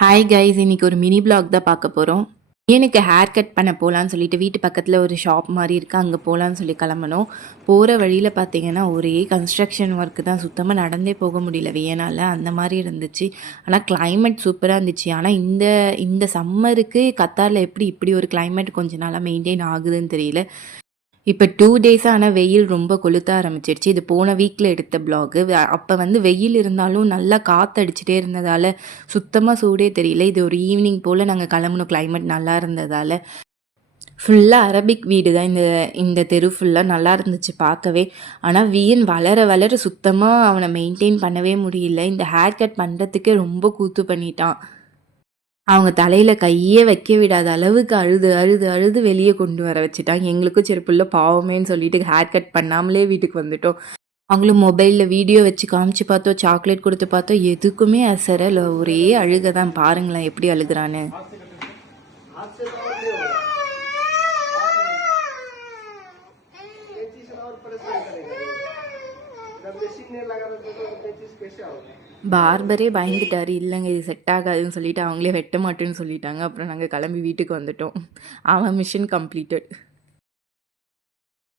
Hi guys, இன்னைக்கு ஒரு mini black தான் பார்க்க போகிறோம். எனக்கு ஹேர் கட் பண்ண போகலான்னு சொல்லிட்டு வீட்டு பக்கத்தில் ஒரு ஷாப் மாதிரி இருக்குது, அங்கே போகலான்னு சொல்லி கிளம்பணும். போகிற வழியில் பார்த்தீங்கன்னா ஒரே கன்ஸ்ட்ரக்ஷன் ஒர்க்கு தான், சுத்தமாக நடந்தே போக முடியல வெயினால், அந்த மாதிரி இருந்துச்சு. ஆனால் கிளைமேட் சூப்பராக இருந்துச்சு. ஆனால் இந்த இந்த சம்மருக்கு கத்தாரில் எப்படி இப்படி ஒரு கிளைமேட் கொஞ்ச நாளாக மெயின்டைன் ஆகுதுன்னு தெரியல. இப்போ 2 டேஸாக ஆனால் வெயில் ரொம்ப கொளுத்த ஆரம்பிச்சிருச்சு. இது போன வீக்கில் எடுத்த பிளாகு. அப்போ வந்து வெயில் இருந்தாலும் நல்லா காற்றடிச்சிட்டே இருந்ததால் சுத்தமாக சூடே தெரியல. இது ஒரு ஈவினிங் போல் நாங்கள் கிளம்புனோம், கிளைமேட் நல்லா இருந்ததால். ஃபுல்லாக அரபிக் வீடு தான் இந்த இந்த தெரு ஃபுல்லாக நல்லா இருந்துச்சு பார்க்கவே. ஆனால் வியன் வளர வளர சுத்தமாக அவனை மெயின்டைன் பண்ணவே முடியல. இந்த ஹேர் கட் பண்ணுறதுக்கே ரொம்ப கூத்து பண்ணிட்டான். அவங்க தலையில் கையே வைக்க விடாத அளவுக்கு அழுது அழுது அழுது வெளியே கொண்டு வர வச்சுட்டாங்க. எங்களுக்கும் சரி புள்ள பாவமேன்னு சொல்லிட்டு ஹேர் கட் பண்ணாமலே வீட்டுக்கு வந்துட்டோம். அவங்களும் மொபைலில் வீடியோ வச்சு காமிச்சு பார்த்தோம், சாக்லேட் கொடுத்து பார்த்தோம், எதுக்குமே அசரல. ஒரே அழுக தான். பாருங்களேன் எப்படி அழுகிறான்னு. பார்பரே பயந்துட்டார், இல்லைங்க இது செட் ஆகாதுன்னு சொல்லிட்டு அவங்களே வெட்ட மாட்டேன்னு சொல்லிட்டாங்க. அப்புறம் நாங்கள் கிளம்பி வீட்டுக்கு வந்துட்டோம். அவன் மிஷன் கம்ப்ளீட்டட்.